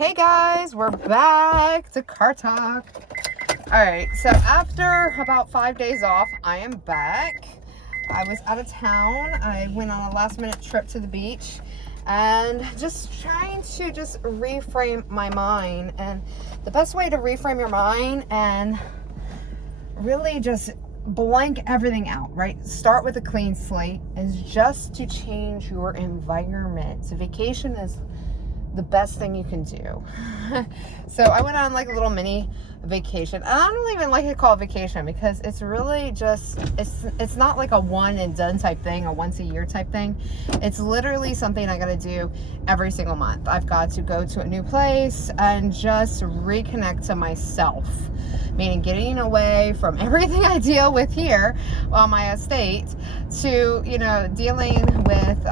Hey guys, we're back to Car Talk. Alright, so after about 5 days off, I am back. I was out of town. I went on a last minute trip to the beach and just trying to just reframe my mind. And the best way to reframe your mind and really just blank everything out, right? Start with a clean slate is just to change your environment. So vacation is the best thing you can do. So I went on like a little mini vacation. I don't even like to call it vacation because it's really just, it's not like a one and done type thing, a once a year type thing. It's literally something I got to do every single month. I've got to go to a new place and just reconnect to myself, meaning getting away from everything I deal with here on my estate to, dealing with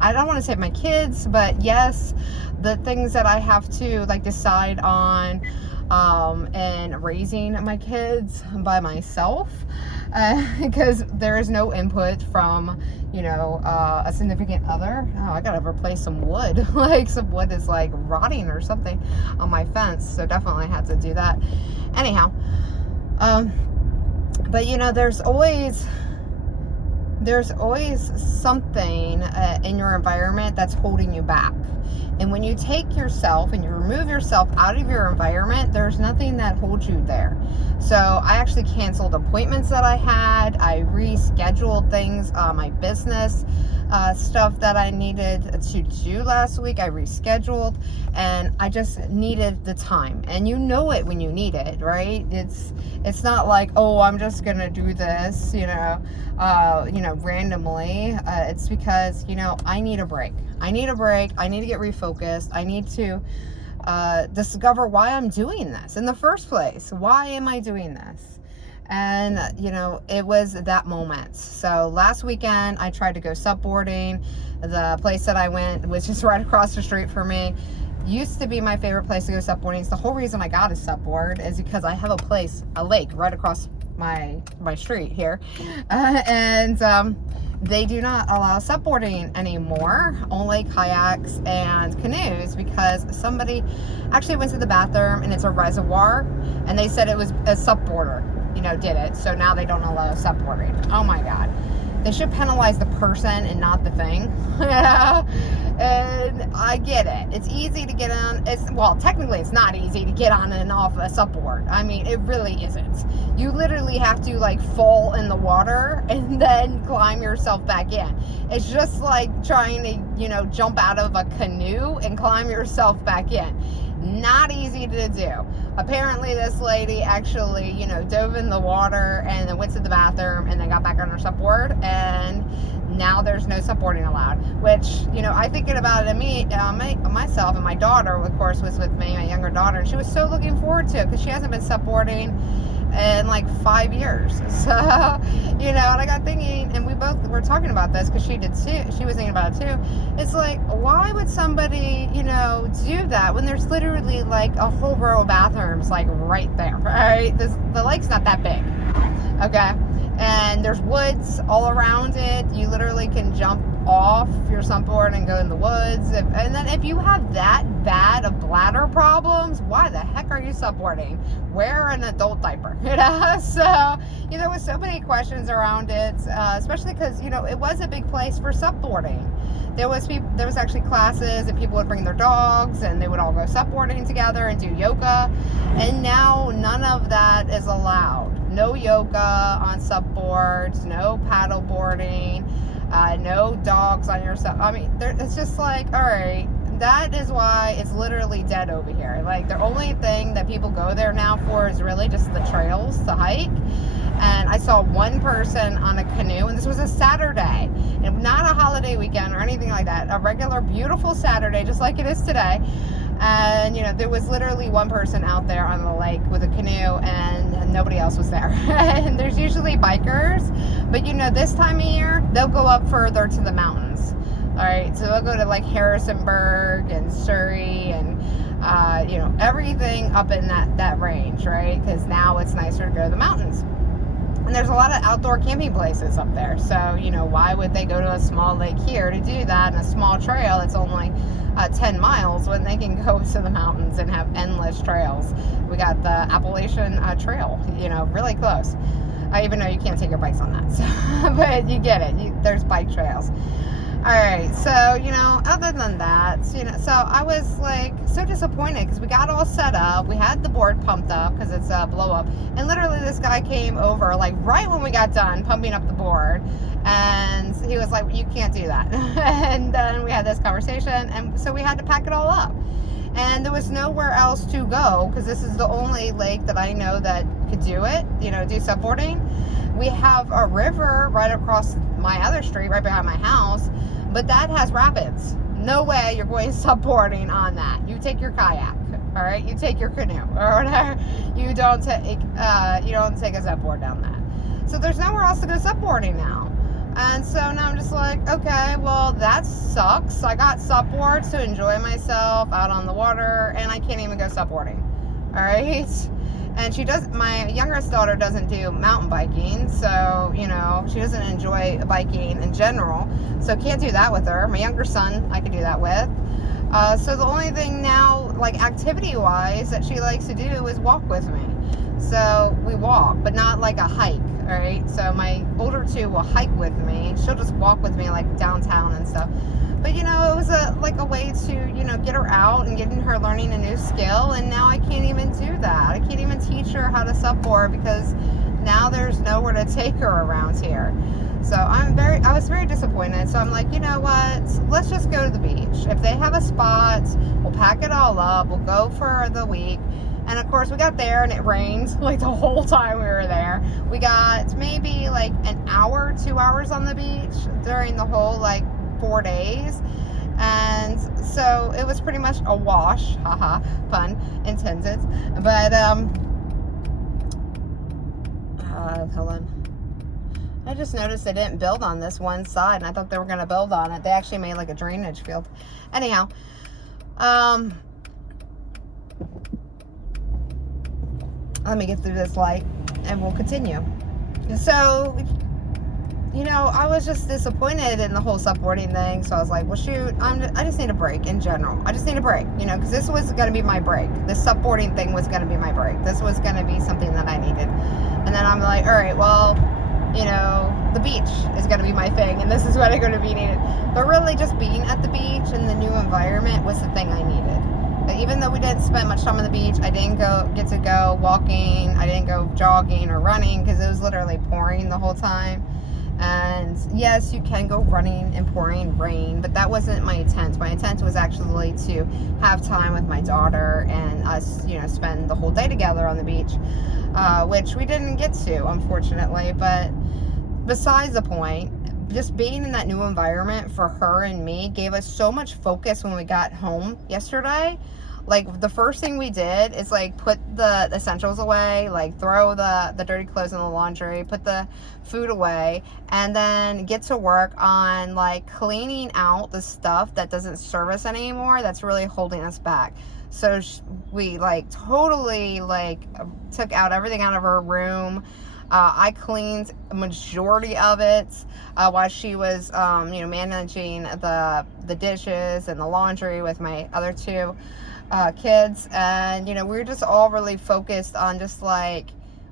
I don't want to say my kids, but yes, the things that I have to decide on and raising my kids by myself, because there is no input from a significant other. Oh, I gotta replace some wood. Like some wood is like rotting or something on my fence, so definitely had to do that. Anyhow, but there's always something in your environment that's holding you back. And when you take yourself and you remove yourself out of your environment, there's nothing that holds you there. So I actually canceled appointments that I had. I rescheduled things, my business stuff that I needed to do last week. I rescheduled, and I just needed the time. And you know it when you need it, right? It's not like, oh, I'm just gonna do this, randomly. It's because I need a break. I need to get refocused. I need to discover why I'm doing this in the first place. Why am I doing this? And it was that moment. So last weekend I tried to go supboarding. The place that I went was just right across the street from me. Used to be my favorite place to go supboarding. It's the whole reason I got a supboard is because I have a lake right across my street here, and they do not allow supboarding anymore, only kayaks and canoes, because somebody actually went to the bathroom and it's a reservoir, and they said it was a supboarder did it, so now they don't allow supboarding. Oh my god, they should penalize the person and not the thing. And I get it, it's easy to get on, technically it's not easy to get on and off a supboard. I mean, it really isn't. You literally have to fall in the water and then climb yourself back in. It's just like trying to jump out of a canoe and climb yourself back in. Not easy to do. Apparently this lady actually dove in the water and then went to the bathroom and then got back on her supboard, and now there's no supboarding allowed, which I thinking about it, myself, and my daughter of course was with me, my younger daughter, and she was so looking forward to it because she hasn't been supboarding in like 5 years. So and I got thinking, and we both were talking about this because she did too, she was thinking about it too. It's like, why would somebody do that when there's literally like a whole row of bathrooms like right there, right? The lake's not that big, okay, and there's woods all around it. You literally can jump off your supboard and go in the woods. And then if you have that bad of bladder problems, why the heck are you supboarding? Wear an adult diaper, So there was so many questions around it, especially because it was a big place for supboarding. There was actually classes, and people would bring their dogs and they would all go supboarding together and do yoga. And now none of that is allowed. No yoga on supboards, no paddle boarding, no dogs on your sub. I mean, it's just like, all right, that is why it's literally dead over here. Like, the only thing that people go there now for is really just the trails to hike. And I saw one person on a canoe, and this was a Saturday, and not a holiday weekend or anything like that. A regular, beautiful Saturday, just like it is today. And there was literally one person out there on the lake with a canoe, and nobody else was there. And there's usually bikers, but this time of year they'll go up further to the mountains. All right, so they'll go to like Harrisonburg and Surrey and everything up in that range, right? Because now it's nicer to go to the mountains. And there's a lot of outdoor camping places up there. So, you know, why would they go to a small lake here to do that, and a small trail that's only 10 miles when they can go to the mountains and have endless trails? We got the Appalachian Trail, you know, really close. Even though you can't take your bikes on that. So, but you get it. There's bike trails. All right, so, you know, other than that, you know, so I was like so disappointed because we got all set up. We had the board pumped up because it's a blow up. And literally this guy came over like right when we got done pumping up the board. And he was like, you can't do that. And then we had this conversation. And so we had to pack it all up. And there was nowhere else to go because this is the only lake that I know that could do it, you know, do subboarding. We have a river right across my other street, right behind my house, but that has rapids. No way you're going subboarding on that. You take your kayak, all right? You take your canoe or whatever. You don't take a subboard down that. So there's nowhere else to go subboarding now. And so now I'm just like, okay, well, that sucks. I got subboards to enjoy myself out on the water, and I can't even go subboarding. All right? And my youngest daughter doesn't do mountain biking, so, you know, she doesn't enjoy biking in general, so can't do that with her. My younger son, I could do that with. So the only thing now, like activity-wise, that she likes to do is walk with me. So we walk, but not like a hike, all right? So my older two will hike with me. She'll just walk with me like downtown and stuff. But, you know, it was a way to, you know, get her out and getting her learning a new skill. And now I can't even do that. I can't even teach her how to subboard because now there's nowhere to take her around here. So I was very disappointed. So I'm like, you know what? Let's just go to the beach. If they have a spot, we'll pack it all up. We'll go for the week. And of course we got there and it rained like the whole time we were there. We got maybe like an hour, 2 hours on the beach during the whole like 4 days. And so it was pretty much a wash. Haha, pun intended. But hold on. I just noticed they didn't build on this one side, and I thought they were going to build on it. They actually made like a drainage field. Anyhow, let me get through this light and we'll continue. So, you know, I was just disappointed in the whole subboarding thing. So I was like, well, shoot, I just need a break in general. I just need a break, you know, because this was going to be my break. This subboarding thing was going to be my break. This was going to be something that I needed. And then I'm like, all right, well, you know, the beach is going to be my thing, and this is what I'm going to be needed. But really just being at the beach and the new environment was the thing I needed. But even though we didn't spend much time on the beach, I didn't get to go walking. I didn't go jogging or running because it was literally pouring the whole time. And yes, you can go running in pouring rain, but that wasn't my intent. My intent was actually to have time with my daughter and us, you know, spend the whole day together on the beach, which we didn't get to, unfortunately. But besides the point, just being in that new environment for her and me gave us so much focus when we got home yesterday. Like, the first thing we did is, like, put the essentials away, like, throw the dirty clothes in the laundry, put the food away, and then get to work on, like, cleaning out the stuff that doesn't serve us anymore that's really holding us back. So we, like, totally, like, took out everything out of her room. I cleaned a majority of it while she was, you know, managing the dishes and the laundry with my other two kids. And, you know, we were just all really focused on just like,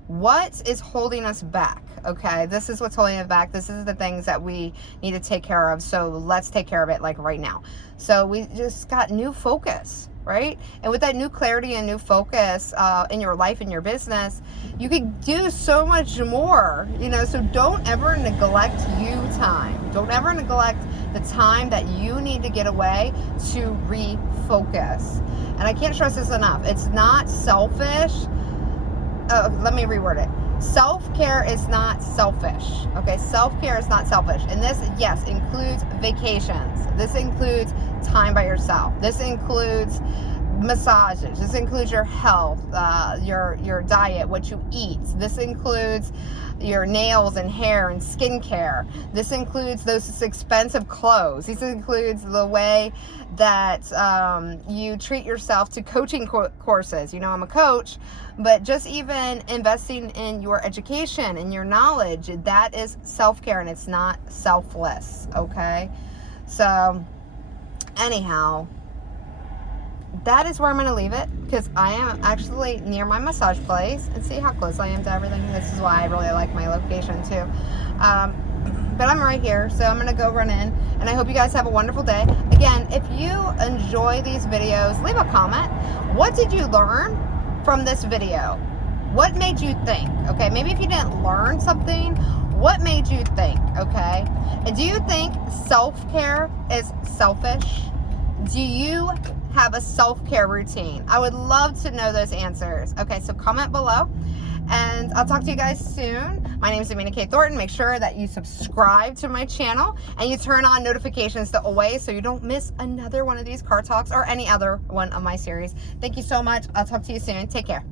what is holding us back? Okay, this is what's holding us back. This is the things that we need to take care of. So let's take care of it like right now. So we just got new focus, right? And with that new clarity and new focus in your life and your business, you could do so much more, you know. So don't ever neglect you time. Don't ever neglect the time that you need to get away to refocus. And I can't stress this enough. It's not selfish. Let me reword it. Self-care is not selfish. Okay, self-care is not selfish. And this, yes, includes vacations. This includes time by yourself. This includes massages. This includes your health, your diet, what you eat. This includes your nails and hair and skincare. This includes those expensive clothes. This includes the way that you treat yourself to coaching courses. You know, I'm a coach, but just even investing in your education and your knowledge, that is self-care, and it's not selfless, okay? So anyhow, that is where I'm going to leave it, because I am actually near my massage place, and see how close I am to everything. This is why I really like my location too. But I'm right here, so I'm going to go run in, and I hope you guys have a wonderful day. Again, if you enjoy these videos, leave a comment. What did you learn from this video? What made you think? Okay, maybe if you didn't learn something, what made you think? Okay, and do you think self-care is selfish? Do you have a self-care routine? I would love to know those answers. Okay, so comment below, and I'll talk to you guys soon. My name is Amina K. Thornton. Make sure that you subscribe to my channel and you turn on notifications to always, so you don't miss another one of these car talks or any other one of my series. Thank you so much. I'll talk to you soon. Take care.